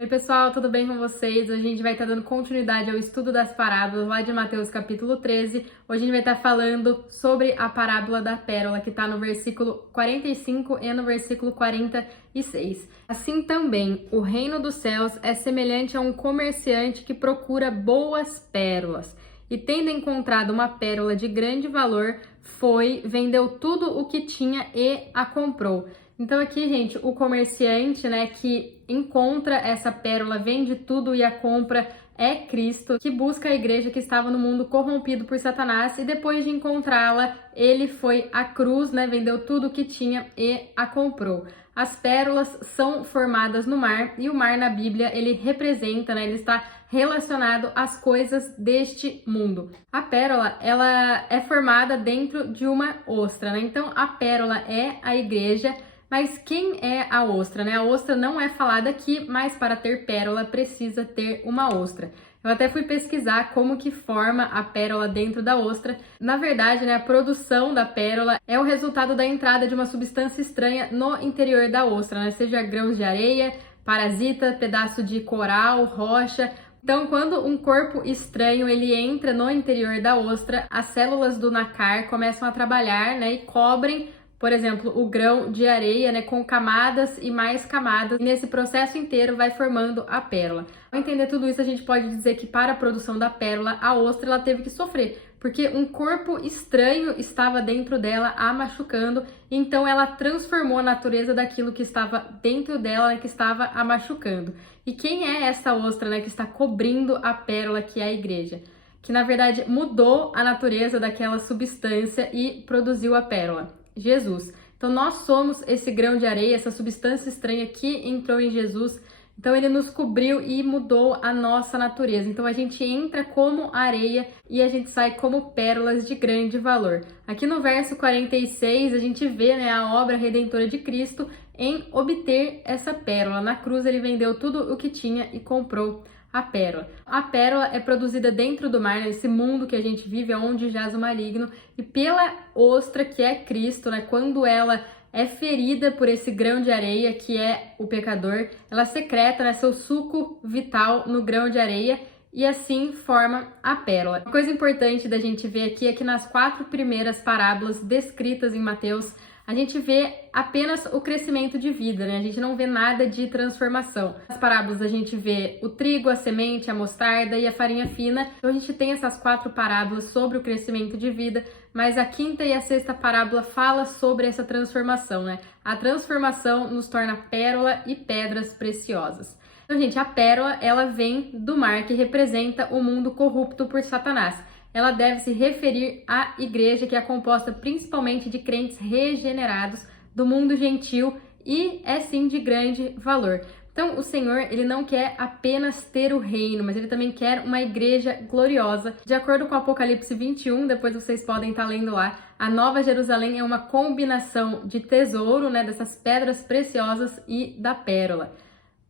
Oi pessoal, tudo bem com vocês? Hoje a gente vai estar dando continuidade ao estudo das parábolas lá de Mateus capítulo 13. Hoje a gente vai estar falando sobre a parábola da pérola, que está no versículo 45 e no versículo 46. Assim também, o reino dos céus é semelhante a um comerciante que procura boas pérolas. E tendo encontrado uma pérola de grande valor, foi, vendeu tudo o que tinha e a comprou. Então aqui, gente, o comerciante, né, que encontra essa pérola, vende tudo e a compra é Cristo, que busca a igreja que estava no mundo corrompido por Satanás e depois de encontrá-la, ele foi à cruz, né, vendeu tudo o que tinha e a comprou. As pérolas são formadas no mar e o mar na Bíblia, ele representa, né, ele está relacionado às coisas deste mundo. A pérola, ela é formada dentro de uma ostra, né? Então a pérola é a igreja. Mas quem é a ostra, né? A ostra não é falada aqui, mas para ter pérola precisa ter uma ostra. Eu até fui pesquisar como que forma a pérola dentro da ostra. Na verdade, né, a produção da pérola é o resultado da entrada de uma substância estranha no interior da ostra, né? Seja grãos de areia, parasita, pedaço de coral, rocha. Então, quando um corpo estranho ele entra no interior da ostra, as células do nácar começam a trabalhar, né, e cobrem, por exemplo, o grão de areia, né, com camadas e mais camadas. E nesse processo inteiro vai formando a pérola. Ao entender tudo isso, a gente pode dizer que para a produção da pérola, a ostra ela teve que sofrer, porque um corpo estranho estava dentro dela a machucando, então ela transformou a natureza daquilo que estava dentro dela, né, que estava a machucando. E quem é essa ostra, né, que está cobrindo a pérola, que é a igreja? Que na verdade mudou a natureza daquela substância e produziu a pérola. Jesus. Então nós somos esse grão de areia, essa substância estranha que entrou em Jesus. Então ele nos cobriu e mudou a nossa natureza. Então a gente entra como areia e a gente sai como pérolas de grande valor. Aqui no verso 46 a gente vê, né, a obra redentora de Cristo em obter essa pérola. Na cruz ele vendeu tudo o que tinha e comprou a pérola. A pérola é produzida dentro do mar, nesse mundo que a gente vive, onde jaz o maligno, e pela ostra que é Cristo, né? Quando ela é ferida por esse grão de areia que é o pecador, ela secreta, né, seu suco vital no grão de areia e assim forma a pérola. Uma coisa importante da gente ver aqui é que nas 4 primeiras parábolas descritas em Mateus, a gente vê apenas o crescimento de vida, né? A gente não vê nada de transformação. Nas parábolas a gente vê o trigo, a semente, a mostarda e a farinha fina. Então a gente tem essas 4 parábolas sobre o crescimento de vida, mas a 5ª e a 6ª parábola fala sobre essa transformação, né? A transformação nos torna pérola e pedras preciosas. Então, gente, a pérola, ela vem do mar, que representa o mundo corrupto por Satanás. Ela deve se referir à igreja, que é composta principalmente de crentes regenerados do mundo gentil e é sim de grande valor. Então, o Senhor, ele não quer apenas ter o reino, mas ele também quer uma igreja gloriosa. De acordo com Apocalipse 21, depois vocês podem estar lendo lá, a Nova Jerusalém é uma combinação de tesouro, né, dessas pedras preciosas e da pérola.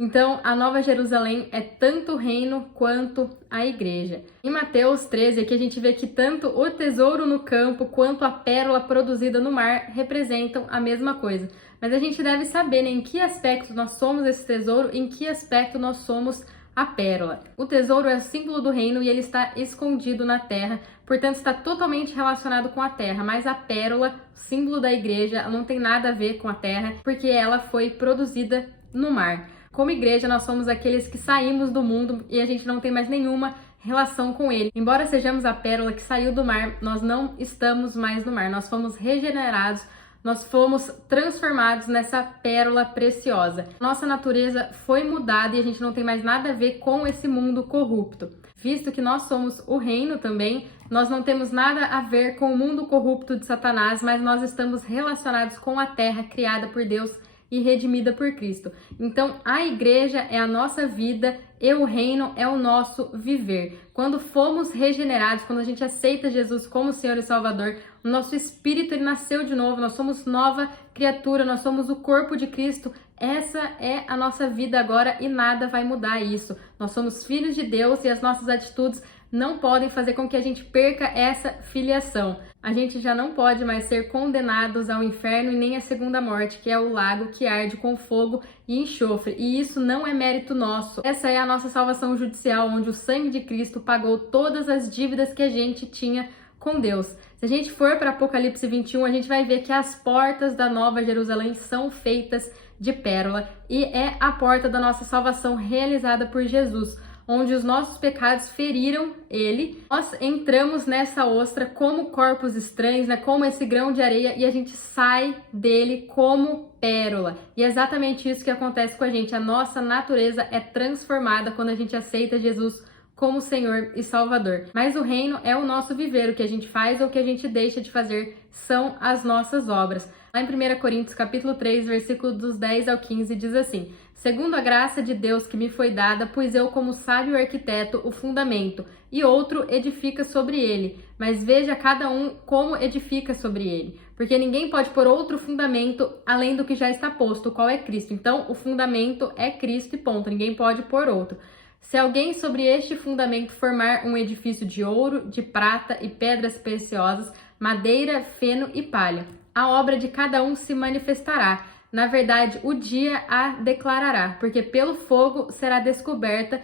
Então, a Nova Jerusalém é tanto o reino quanto a igreja. Em Mateus 13, aqui a gente vê que tanto o tesouro no campo quanto a pérola produzida no mar representam a mesma coisa. Mas a gente deve saber, né, em que aspecto nós somos esse tesouro, em que aspecto nós somos a pérola. O tesouro é o símbolo do reino e ele está escondido na terra, portanto está totalmente relacionado com a terra, mas a pérola, símbolo da igreja, não tem nada a ver com a terra, porque ela foi produzida no mar. Como igreja, nós somos aqueles que saímos do mundo e a gente não tem mais nenhuma relação com ele. Embora sejamos a pérola que saiu do mar, nós não estamos mais no mar. Nós fomos regenerados, nós fomos transformados nessa pérola preciosa. Nossa natureza foi mudada e a gente não tem mais nada a ver com esse mundo corrupto. Visto que nós somos o reino também, nós não temos nada a ver com o mundo corrupto de Satanás, mas nós estamos relacionados com a terra criada por Deus e redimida por Cristo. Então, a igreja é a nossa vida e o reino é o nosso viver. Quando fomos regenerados, quando a gente aceita Jesus como Senhor e Salvador, o nosso espírito ele nasceu de novo, nós somos nova criatura, nós somos o corpo de Cristo. Essa é a nossa vida agora e nada vai mudar isso. Nós somos filhos de Deus e as nossas atitudes não podem fazer com que a gente perca essa filiação. A gente já não pode mais ser condenados ao inferno e nem à segunda morte, que é o lago que arde com fogo e enxofre. E isso não é mérito nosso. Essa é a nossa salvação judicial, onde o sangue de Cristo pagou todas as dívidas que a gente tinha com Deus. Se a gente for para Apocalipse 21, a gente vai ver que as portas da Nova Jerusalém são feitas de pérola e é a porta da nossa salvação realizada por Jesus, onde os nossos pecados feriram ele. Nós entramos nessa ostra como corpos estranhos, né, como esse grão de areia, e a gente sai dele como pérola. E é exatamente isso que acontece com a gente. A nossa natureza é transformada quando a gente aceita Jesus como Senhor e Salvador. Mas o reino é o nosso viver, o que a gente faz ou o que a gente deixa de fazer são as nossas obras. Lá em 1 Coríntios capítulo 3, versículo dos 10 ao 15, diz assim: segundo a graça de Deus que me foi dada, pus eu como sábio arquiteto o fundamento, e outro edifica sobre ele. Mas veja cada um como edifica sobre ele. Porque ninguém pode pôr outro fundamento além do que já está posto, o qual é Cristo. Então, o fundamento é Cristo e ponto. Ninguém pode pôr outro. Se alguém sobre este fundamento formar um edifício de ouro, de prata e pedras preciosas, madeira, feno e palha, a obra de cada um se manifestará. Na verdade, o dia a declarará, porque pelo fogo será descoberta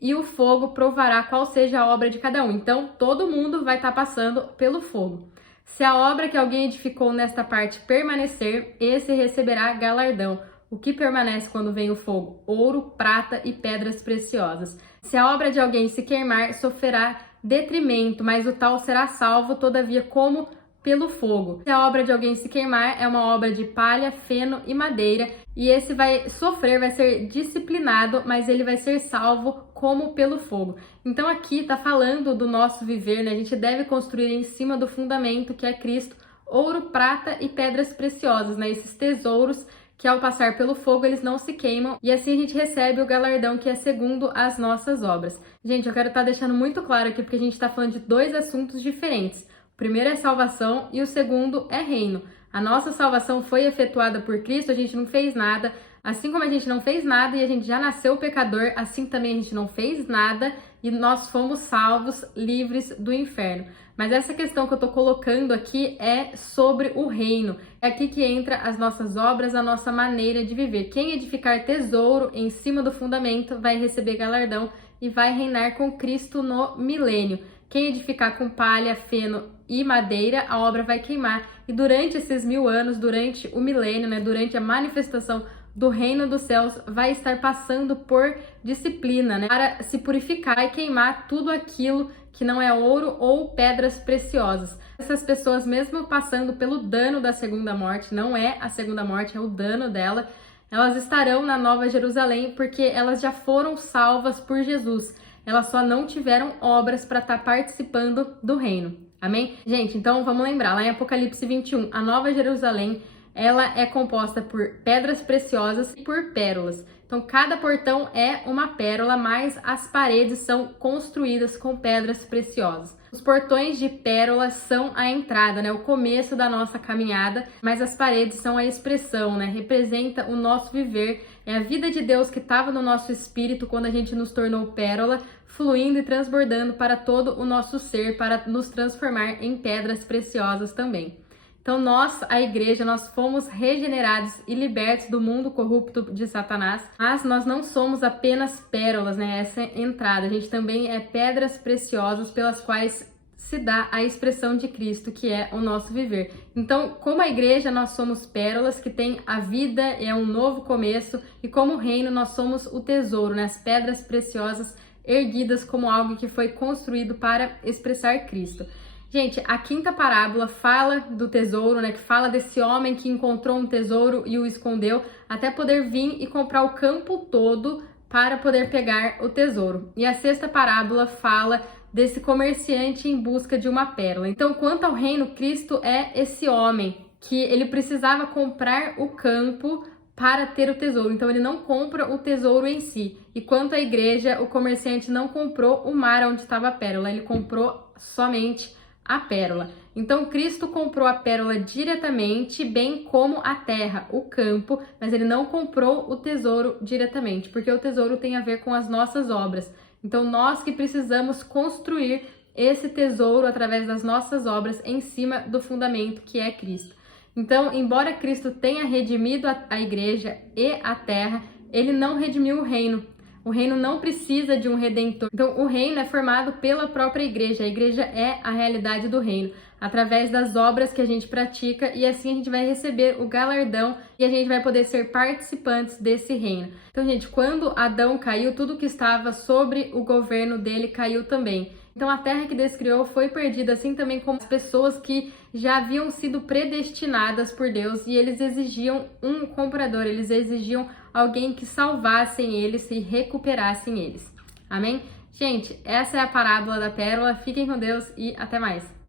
e o fogo provará qual seja a obra de cada um. Então, todo mundo vai estar passando pelo fogo. Se a obra que alguém edificou nesta parte permanecer, esse receberá galardão. O que permanece quando vem o fogo? Ouro, prata e pedras preciosas. Se a obra de alguém se queimar, sofrerá detrimento, mas o tal será salvo, todavia, como pelo fogo. Se a obra de alguém se queimar, é uma obra de palha, feno e madeira, e esse vai sofrer, vai ser disciplinado, mas ele vai ser salvo como pelo fogo. Então aqui tá falando do nosso viver, né? A gente deve construir em cima do fundamento que é Cristo, ouro, prata e pedras preciosas, né? Esses tesouros que ao passar pelo fogo eles não se queimam, e assim a gente recebe o galardão que é segundo as nossas obras. Gente, eu quero estar deixando muito claro aqui porque a gente está falando de dois assuntos diferentes. O primeiro é salvação e o segundo é reino. A nossa salvação foi efetuada por Cristo, a gente não fez nada. Assim como a gente não fez nada e a gente já nasceu pecador, assim também a gente não fez nada e nós fomos salvos, livres do inferno. Mas essa questão que eu tô colocando aqui é sobre o reino. É aqui que entra as nossas obras, a nossa maneira de viver. Quem edificar tesouro em cima do fundamento vai receber galardão e vai reinar com Cristo no milênio. Quem edificar com palha, feno e madeira, a obra vai queimar. E durante esses 1000 anos, durante o milênio, né, durante a manifestação do reino dos céus, vai estar passando por disciplina, né, para se purificar e queimar tudo aquilo que não é ouro ou pedras preciosas. Essas pessoas, mesmo passando pelo dano da segunda morte, não é a segunda morte, é o dano dela, elas estarão na Nova Jerusalém porque elas já foram salvas por Jesus. Elas só não tiveram obras para estar participando do reino. Amém? Gente, então vamos lembrar, lá em Apocalipse 21, a Nova Jerusalém, ela é composta por pedras preciosas e por pérolas. Então, cada portão é uma pérola, mas as paredes são construídas com pedras preciosas. Os portões de pérolas são a entrada, né? O começo da nossa caminhada, mas as paredes são a expressão, né? Representa o nosso viver. É a vida de Deus que estava no nosso espírito quando a gente nos tornou pérola, fluindo e transbordando para todo o nosso ser, para nos transformar em pedras preciosas também. Então nós, a igreja, nós fomos regenerados e libertos do mundo corrupto de Satanás, mas nós não somos apenas pérolas, né? Essa entrada, a gente também é pedras preciosas pelas quais se dá a expressão de Cristo, que é o nosso viver. Então, como a igreja, nós somos pérolas que tem a vida, é um novo começo, e como reino, nós somos o tesouro, né? As pedras preciosas erguidas como algo que foi construído para expressar Cristo. Gente, a quinta parábola fala do tesouro, né? Que fala desse homem que encontrou um tesouro e o escondeu até poder vir e comprar o campo todo para poder pegar o tesouro. E a sexta parábola fala desse comerciante em busca de uma pérola. Então, quanto ao reino, Cristo é esse homem que ele precisava comprar o campo para ter o tesouro. Então, ele não compra o tesouro em si. E quanto à igreja, o comerciante não comprou o mar onde estava a pérola, ele comprou somente a pérola. Então, Cristo comprou a pérola diretamente, bem como a terra, o campo, mas ele não comprou o tesouro diretamente, porque o tesouro tem a ver com as nossas obras. Então, nós que precisamos construir esse tesouro através das nossas obras em cima do fundamento que é Cristo. Então, embora Cristo tenha redimido a igreja e a terra, ele não redimiu o reino. O reino não precisa de um redentor. Então, o reino é formado pela própria igreja. A igreja é a realidade do reino, através das obras que a gente pratica, e assim a gente vai receber o galardão e a gente vai poder ser participantes desse reino. Então, gente, quando Adão caiu, tudo que estava sobre o governo dele caiu também. Então, a terra que Deus criou foi perdida, assim também como as pessoas que já haviam sido predestinadas por Deus, e eles exigiam um comprador, eles exigiam alguém que salvassem eles e recuperassem eles. Amém? Gente, essa é a parábola da pérola. Fiquem com Deus e até mais!